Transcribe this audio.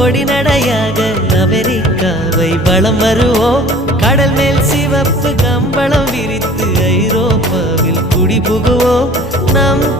பொடிநடையாக அமெரிக்காவை வலம் வருவோம். கடல் மேல் சிவப்பு கம்பளம் விரித்து ஐரோப்பாவில் குடிபுகுவோம். நம்